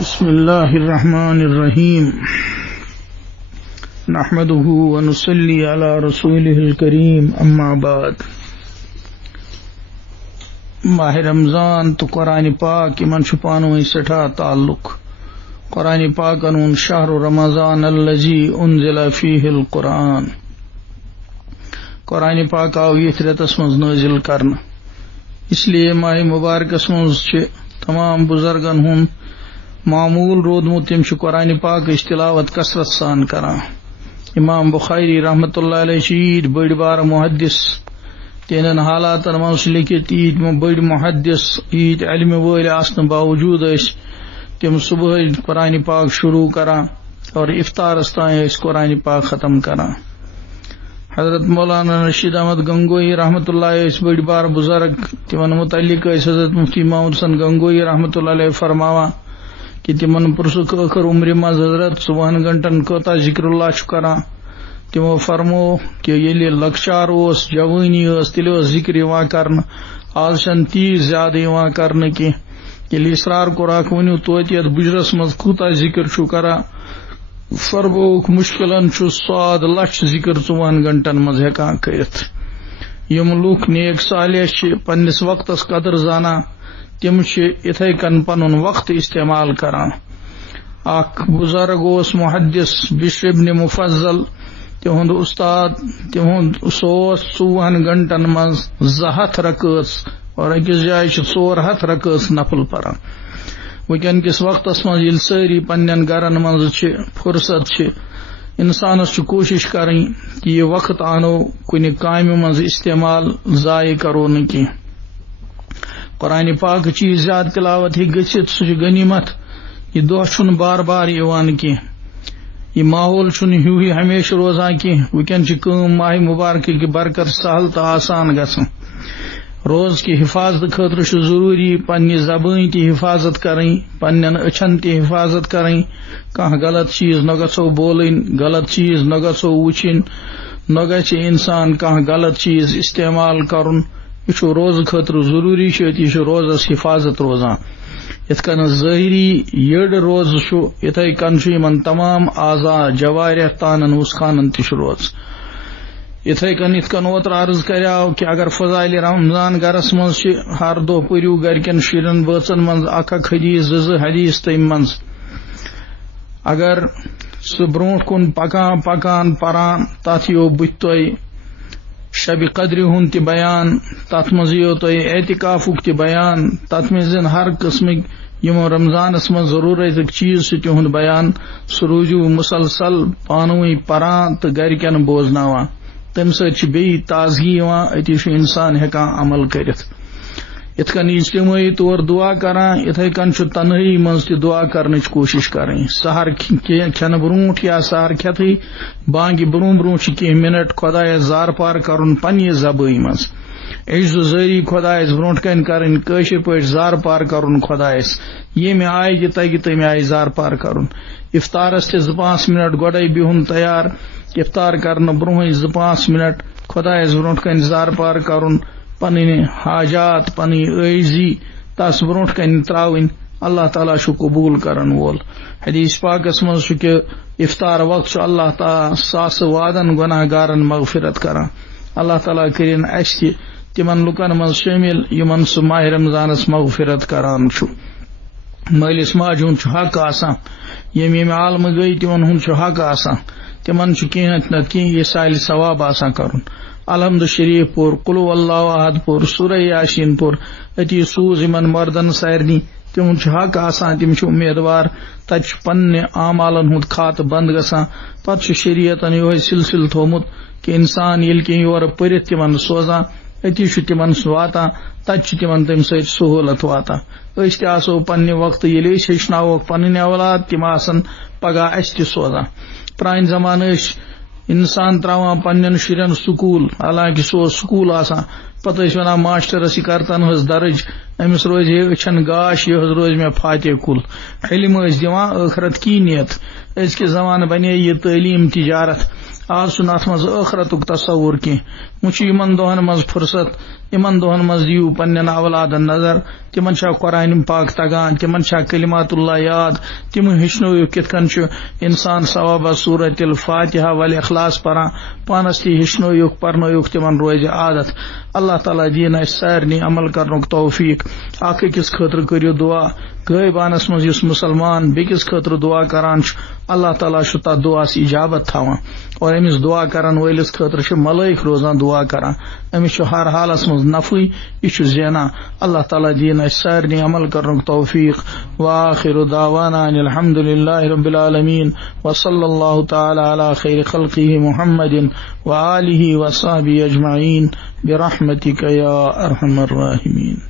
بسم الله الرحمن الرحيم نحمده ونصلي على رسوله الكريم اما بعد ماہ رمضان تو قرآن پاک من چھپانو سٹھا تعلق قرآن پاک انون شہر رمضان الذي انزل فيه القرآن قرآن پاک آو یتھ رتس مز نازل کرنا اس لیے ماہ مبارکس مز تمام بزرگن ہن معمول رودمت تم قرآن پاک تلاوت کثرت سان کران امام بخاری رحمۃ اللہ علیہ عید بڑ بار محدث تین حالات مز لکھت عید بڑ محدث عید علم ول آسن باوجود تم صبح قرآن پاک شروع کران اور افطارس تائیں قرآن پاک ختم کران حضرت مولانا رشید احمد گنگوئی رحمۃ اللہ بڑ بار بزرگ تمن متعلق حضرت مفتی محمد حسن گنگوئی رحمۃ اللہ علیہ فرماوا کہ تمن پرسک ٲخر عمر مز حضرت 100 گھنٹن کوتا ذکر اللہ کران تمو فرمو کہ یل لکچار جوانی تیل ذکر کرنا آج چھ تیز زیادہ کرنا کی یل اصرار کوراک ونیو توتہ یت بجرس مز کوتا ذکر کران فرموک مشکلن 100 لچھ ذکر 40 گھنٹن مز ہیکان کرت یم لوک نیک صالح پنس وقتس قدر زانا تم اتھے کن پن وقت استعمال کران اخ بزرگ محدث بشر ابن مفضل تہند استاد تہند سوس 40 گھنٹن مز 200 رکعت اور اکس جائے 400 رکعت نفل پران وکن کس وقتس مز یل ساری پنن گرن مز فرصت انسانس کوشش کریں کہ یہ وقت آنو کن کامہ مز استعمال ضائع کرو نہ کی قرآن پاک چیز زیادہ تلاوت ہی گھت سہ غنیمت یہ دہ چھ بار بار یوان کی یہ ماحول چھ ہی ہمیشہ روزان کی وکن ماہ مبارک کی برکت سہل تو آسان گھن روز کی حفاظت خاطر ضروری پنہ زبان تی حفاظت کریں پنن اچھن تی حفاظت کریں کھانا غلط چیز نہ گھو بولن غلط چیز نہ گھو وچن نہ گھ انسان کھانا غلط چیز استعمال کرن یہ روز خاطر ضروری یہ روزس حفاظت روزان یت کن ظاہری یڑ روز اتھے کن ان تمام اعضاء جوارح تانن وسخانن تہ روز اتھے کن یت کن اوتر عرض کریاو کہ اگر فضائل رمضان گرس مز ہر دہ پریو گرکن شرین بچن مز اکھ حدیث 2 حدیث تم مز اگر سہ برونٹ کن پکان پکان پران تت یو بت تہ شب قدر ہند تہ بیان تت مز یو تہ اعتکافک تہ بیان تت مز ہر قسمک یم رمضانس مز ضرورت چیز تہند بیان سہ روزو مسلسل پانوی پران تو گرکن بوزناوان تمہ سۭتۍ بیٚیہِ تازگی یوان اتی انسان ہیکان عمل کرت یت کن اجتماعی طور دعا کران اتھے کن تنہائی مز تہ دعا کرنچ کوشش کریں سحر کھین برونٹ یا سحر کھتھی بانگہ برونٹ کی منٹ خدایس زار پار کرن پنہ زبان مز عجز زاری خدایس برونٹ کن کرن کاشر پٲٹھۍ زار پار کرن خدایس ییٚمہِ آیہِ تہِ تگہِ تمہِ آیہِ زار پار کرن افطارس تہ 2-5 منٹ گۄڈے بہن تیار افطار کرنے برونہے 2-5 منٹ خدایس برونٹ کن زار پار کرن پن حاجات پن عیزی تس برونٹ کن تراؤن اللہ تعالیٰ قبول کرن وول حدیث پاکس مز کہ افطار وقت اللہ تعالیٰ ساس وادن گناہ گارن مغفرت کران اللہ تعالیٰ کرن اس تمن لکن مز شامل یمن سہ ماہ رمضانس مغفرت کران مالس ماجہ ہند حق آسان یم عالم گئی تمن ہند حق آسان تمن کینٛہہ نتہٕ کینٛہہ یہ سائل ثواب آسان کرن الحمد شریف پور قل هو اللہ احد پور سورہ یاسین پور اتی سوز یمن مردن سارنی تم حق آسان تم امیدوار تت پنہ اعمالن ہند کھاتہ بند گژھان پتہ شریعتن یہ سلسلہ تھومت کہ انسان یل کی یور پرت تمن سوزان اتی تمن واتان تت تمن تمہ سۭتۍ سہولت واتان أسۍ تہِ آسو پنہ وقت ییٚلہِ أسۍ ہیٚچھناووکھ پنٕنۍ اولاد تم آسن پگاہ اسہِ تہِ سوزان پرٛانہِ زمانہٕ انسان تراوان پنن شرین سکول حالانکہ سہ سکول آسان پتہ ونان ماسٹرس یہ کرتن حس درج امس روز اچھن گاش یہ روز میں فاتح کل علم دان ٲخرت کی نیت ازکہ زمانہ بنے یہ تعلیم تجارت آز چھُنہٕ اَتھ منٛز ٲخرتُک تصوُر کینٛہہ وۄنۍ چھُ یِمن دۄہن منٛز فرصت یِمن دۄہن منٛز دِیِو پننٮ۪ن اولادن نظر تِمن چھا قرآن پاک تگان تِمن چھا کلمات اللہ یاد تِم ہیٚچھنٲیِو کِتھ کٔنۍ چھُ انسان ثوابہ سورۃ الفاتحہ والاخلاص پران پانس تہِ ہیٚچھنٲیِکھ پرنٲیِکھ تِمن روزِ عادت اللہ تعالیٰ دِیِن اَسہِ سارنٕے عمل کرنُک توفیق اکھ أکِس خٲطرٕ کٔرِو دعا غٲبانس منٛز یُس مسلمان بیٚکِس خٲطرٕ دعا کران چھُ اللہ تعالیٰ چھُ تتھ دعاس اجابت تھاوان اور أمِس دعا کرن وٲلِس خٲطرٕ چھِ ملٲیِک روزان دعا کران أمِس چھُ ہر حالس منٛز نفعٕے یہِ چھُ زینان اللہ تعالیٰ دِیِن اَسہِ سارنٕے عمل کرنُک توفیق وآخر دعوانا ان الحمد للہ رب العالمین وصلی اللہ تعالی علی خیر خلقہ محمد وآلہ وصحبہ اجمعین برحمتک یا ارحم الراحمین.